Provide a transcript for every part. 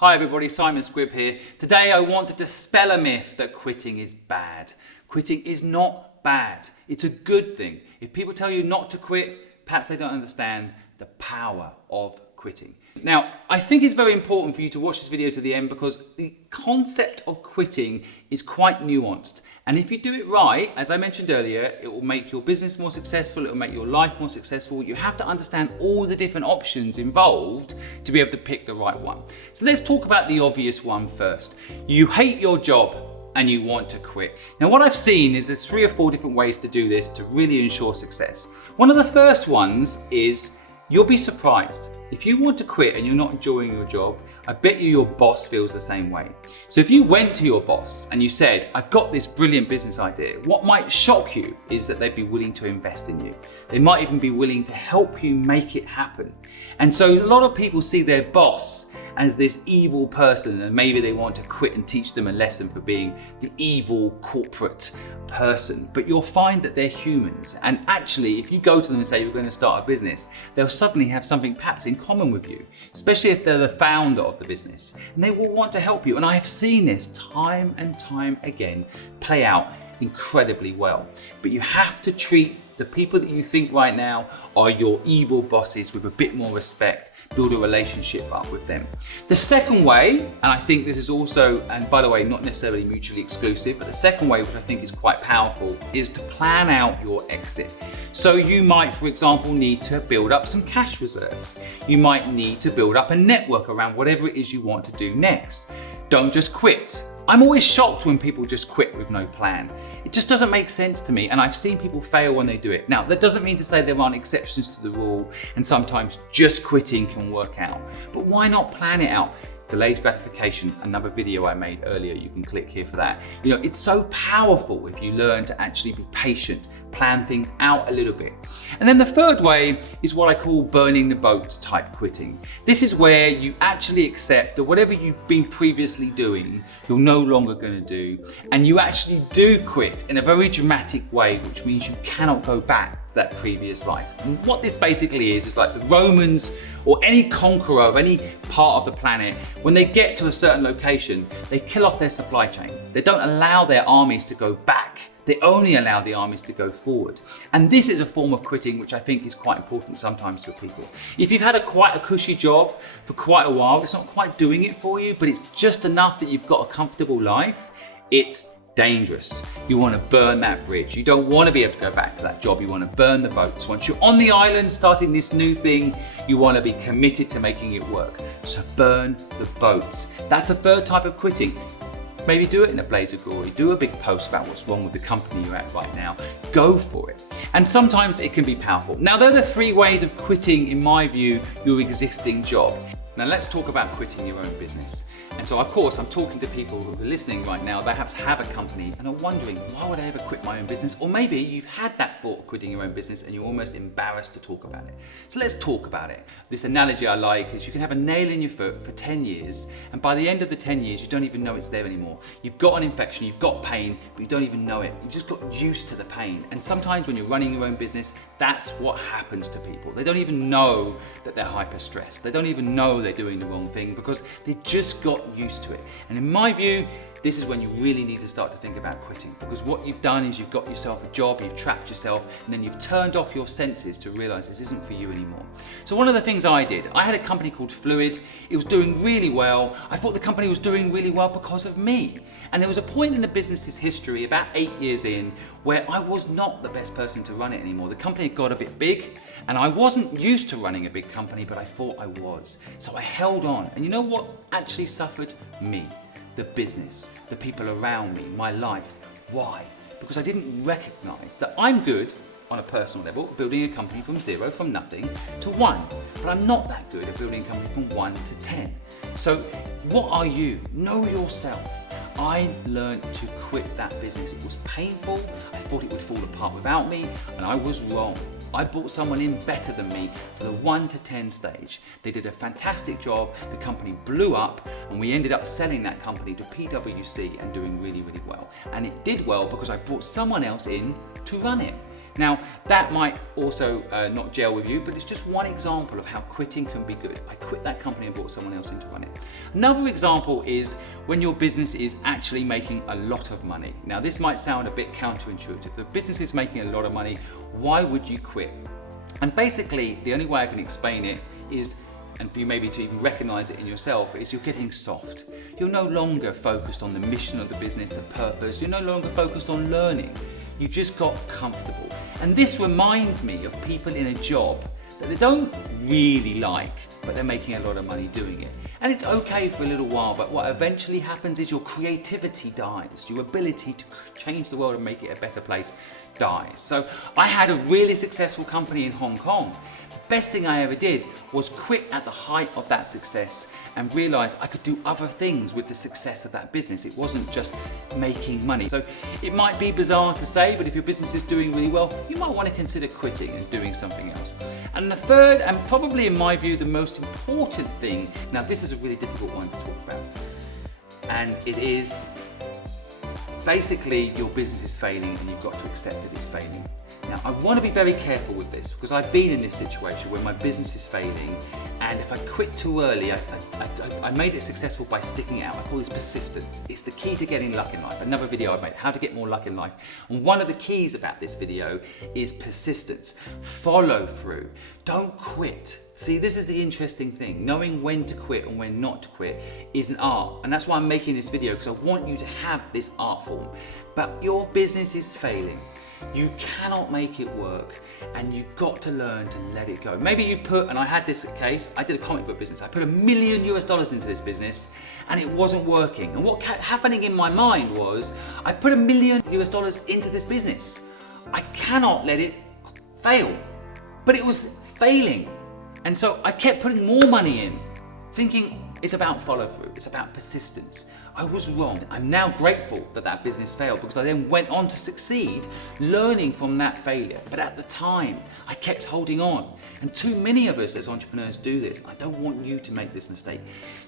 Hi everybody, Simon Squibb here. Today I want to dispel a myth that quitting is bad. Quitting is not bad. It's a good thing. If people tell you not to quit, perhaps they don't understand the power of quitting. Now, I think it's very important for you to watch this video to the end because the concept of quitting is quite nuanced. And if you do it right, as I mentioned earlier, it will make your business more successful, it will make your life more successful. You have to understand all the different options involved to be able to pick the right one. So let's talk about the obvious one first. You hate your job and you want to quit. Now what I've seen is there's 3 or 4 different ways to do this to really ensure success. One of the first ones is you'll be surprised. If you want to quit and you're not enjoying your job, I bet you your boss feels the same way. So if you went to your boss and you said, I've got this brilliant business idea, what might shock you is that they'd be willing to invest in you. They might even be willing to help you make it happen. And so a lot of people see their boss as this evil person and maybe they want to quit and teach them a lesson for being the evil corporate person. But you'll find that they're humans. And actually, if you go to them and say you're going to start a business, they'll suddenly have something perhaps in common with you, especially if they're the founder of the business. And they will want to help you. And I have seen this time and time again play out incredibly well. But you have to treat the people that you think right now are your evil bosses with a bit more respect. Build a relationship up with them. The second way, and I think this is also, and by the way, not necessarily mutually exclusive, but the second way, which I think is quite powerful, is to plan out your exit. So you might, for example, need to build up some cash reserves. You might need to build up a network around whatever it is you want to do next. Don't just quit. I'm always shocked when people just quit with no plan. It just doesn't make sense to me, and I've seen people fail when they do it. Now, that doesn't mean to say there aren't exceptions to the rule, and sometimes just quitting can work out. But why not plan it out? Delayed gratification, another video I made earlier, you can click here for that. You know, it's so powerful if you learn to actually be patient, plan things out a little bit. And then the third way is what I call burning the boats type quitting. This is where you actually accept that whatever you've been previously doing, you're no longer going to do, and you actually do quit in a very dramatic way, which means you cannot go back that previous life. And what this basically is like the Romans or any conqueror of any part of the planet, when they get to a certain location, they kill off their supply chain. They don't allow their armies to go back. They only allow the armies to go forward. And this is a form of quitting which I think is quite important sometimes for people. If you've had quite a cushy job for quite a while, it's not quite doing it for you, but it's just enough that you've got a comfortable life, it's dangerous. You want to burn that bridge. You don't want to be able to go back to that job. You want to burn the boats. Once you're on the island starting this new thing, you want to be committed to making it work. So burn the boats. That's a third type of quitting. Maybe do it in a blaze of glory. Do a big post about what's wrong with the company you're at right now. Go for it. And sometimes it can be powerful. Now, there are the 3 ways of quitting, in my view, your existing job. Now let's talk about quitting your own business. And so of course I'm talking to people who are listening right now, they perhaps have a company and are wondering, why would I ever quit my own business? Or maybe you've had that thought of quitting your own business and you're almost embarrassed to talk about it. So let's talk about it. This analogy I like is you can have a nail in your foot for 10 years and by the end of the 10 years you don't even know it's there anymore. You've got an infection, you've got pain, but you don't even know it. You've just got used to the pain. And sometimes when you're running your own business, that's what happens to people. They don't even know that they're hyper stressed. They don't even know they're doing the wrong thing because they just got used to it. And in my view, this is when you really need to start to think about quitting, because what you've done is you've got yourself a job, you've trapped yourself, and then you've turned off your senses to realize this isn't for you anymore. So one of the things I did, I had a company called Fluid. It was doing really well. I thought the company was doing really well because of me. And there was a point in the business's history, about 8 years in, where I was not the best person to run it anymore. The company had got a bit big, and I wasn't used to running a big company, but I thought I was. So I held on. And you know what actually suffered? Me. The business, the people around me, my life. Why? Because I didn't recognize that I'm good on a personal level, building a company from 0, from nothing, to 1. But I'm not that good at building a company from 1 to 10. So what are you? Know yourself. I learned to quit that business. It was painful. I thought it would fall apart without me, and I was wrong. I brought someone in better than me for the 1 to 10 stage. They did a fantastic job. The company blew up, and we ended up selling that company to PwC and doing really, really well. And it did well because I brought someone else in to run it. Now, that might also not gel with you, but it's just one example of how quitting can be good. I quit that company and brought someone else in to run it. Another example is when your business is actually making a lot of money. Now, this might sound a bit counterintuitive. If the business is making a lot of money, why would you quit? And basically, the only way I can explain it is, and for you maybe to even recognize it in yourself, is you're getting soft. You're no longer focused on the mission of the business, the purpose. You're no longer focused on learning. You just got comfortable. And this reminds me of people in a job that they don't really like, but they're making a lot of money doing it. And it's okay for a little while, but what eventually happens is your creativity dies. Your ability to change the world and make it a better place dies. So I had a really successful company in Hong Kong. The best thing I ever did was quit at the height of that success and realize I could do other things with the success of that business. It wasn't just making money. So it might be bizarre to say, but if your business is doing really well, you might want to consider quitting and doing something else. And the third, and probably in my view, the most important thing, now this is a really difficult one to talk about, and it is basically your business is failing and you've got to accept that it's failing. Now, I want to be very careful with this because I've been in this situation where my business is failing, and if I quit too early, I made it successful by sticking out. I call this persistence. It's the key to getting luck in life. Another video I've made, how to get more luck in life. And one of the keys about this video is persistence. Follow through. Don't quit. See, this is the interesting thing. Knowing when to quit and when not to quit is an art. And that's why I'm making this video, because I want you to have this art form. But your business is failing. You cannot make it work, and you've got to learn to let it go. Maybe you put, and I had this case, I did a comic book business. I put $1 million into this business and it wasn't working. And what kept happening in my mind was, I put $1 million into this business. I cannot let it fail. But it was failing. And so I kept putting more money in, thinking it's about follow through, it's about persistence. I was wrong. I'm now grateful that that business failed because I then went on to succeed, learning from that failure. But at the time, I kept holding on. And too many of us as entrepreneurs do this. I don't want you to make this mistake.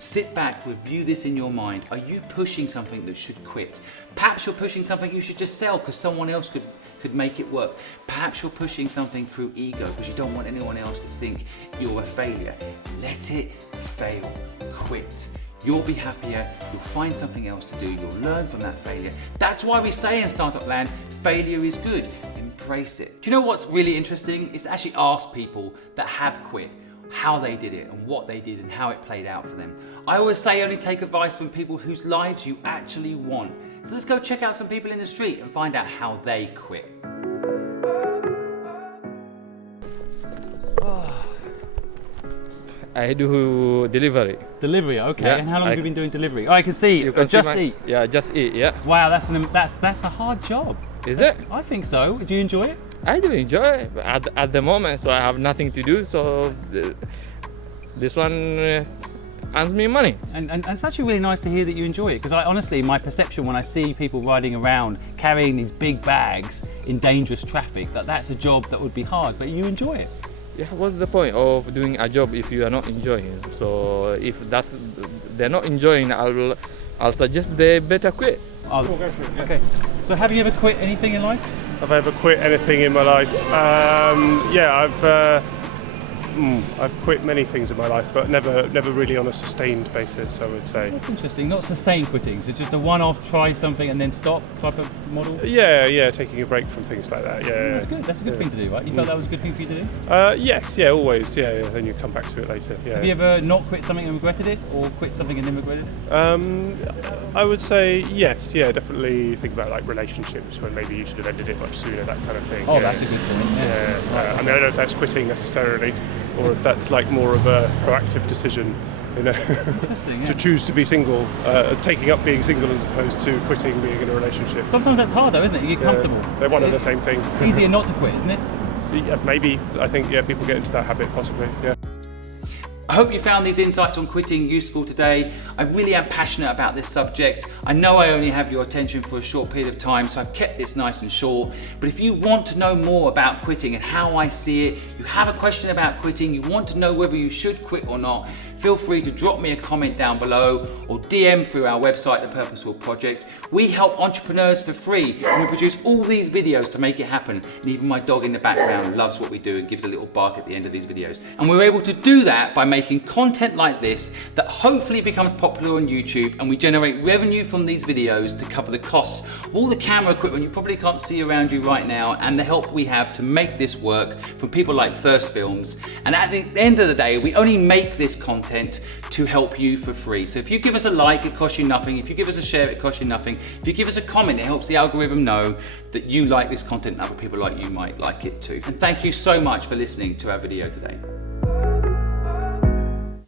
Sit back, review this in your mind. Are you pushing something that should quit? Perhaps you're pushing something you should just sell because someone else could make it work. Perhaps you're pushing something through ego because you don't want anyone else to think you're a failure. Let it fail. Quit. You'll be happier, you'll find something else to do, you'll learn from that failure. That's why we say in Startup Land, failure is good. Embrace it. Do you know what's really interesting? Is to actually ask people that have quit how they did it and what they did and how it played out for them. I always say only take advice from people whose lives you actually want. So let's go check out some people in the street and find out how they quit. I do delivery. Delivery, okay. Yeah, and how long have you been doing delivery? Oh, I can see. You can Just see Eat. Yeah, Just Eat. Yeah. Wow, that's a hard job. Is it? I think so. Do you enjoy it? I do enjoy it at the moment, so I have nothing to do. So this one earns me money. And it's actually really nice to hear that you enjoy it, because honestly, my perception when I see people riding around carrying these big bags in dangerous traffic, that's a job that would be hard, but you enjoy it. Yeah, what's the point of doing a job if you are not enjoying it? So if they're not enjoying, I'll suggest they better quit. Okay. So have you ever quit anything in life? Have I ever quit anything in my life? Yeah, I've quit many things in my life, but never really on a sustained basis, I would say. That's interesting. Not sustained quitting, so just a one-off, try something and then stop type of model? Yeah, taking a break from things like that, yeah. That's good. That's a good thing to do, right? You felt that was a good thing for you to do? Yes, yeah, always, yeah, then you come back to it later, yeah. Have you ever not quit something and regretted it, or quit something and then regretted it? I would say yes, yeah, definitely think about like relationships when maybe you should have ended it much sooner, that kind of thing. Oh, yeah. That's a good point, yeah. Right. I mean, I don't know if that's quitting necessarily, or if that's like more of a proactive decision, you know, Interesting, yeah. to choose to be single, taking up being single as opposed to quitting being in a relationship. Sometimes that's hard though, isn't it? You get comfortable. They're one and the same thing. It's easier not to quit, isn't it? Yeah, maybe, I think, yeah, people get into that habit possibly, yeah. I hope you found these insights on quitting useful today. I really am passionate about this subject. I know I only have your attention for a short period of time, so I've kept this nice and short. But if you want to know more about quitting and how I see it, you have a question about quitting, you want to know whether you should quit or not, feel free to drop me a comment down below or DM through our website, The Purposeful Project. We help entrepreneurs for free, and we produce all these videos to make it happen. And even my dog in the background loves what we do and gives a little bark at the end of these videos. And we're able to do that by making content like this that hopefully becomes popular on YouTube, and we generate revenue from these videos to cover the costs of all the camera equipment you probably can't see around you right now, and the help we have to make this work from people like First Films. And at the end of the day, we only make this content to help you for free. So if you give us a like, it costs you nothing. If you give us a share, it costs you nothing. If you give us a comment, it helps the algorithm know that you like this content and other people like you might like it too. And thank you so much for listening to our video today.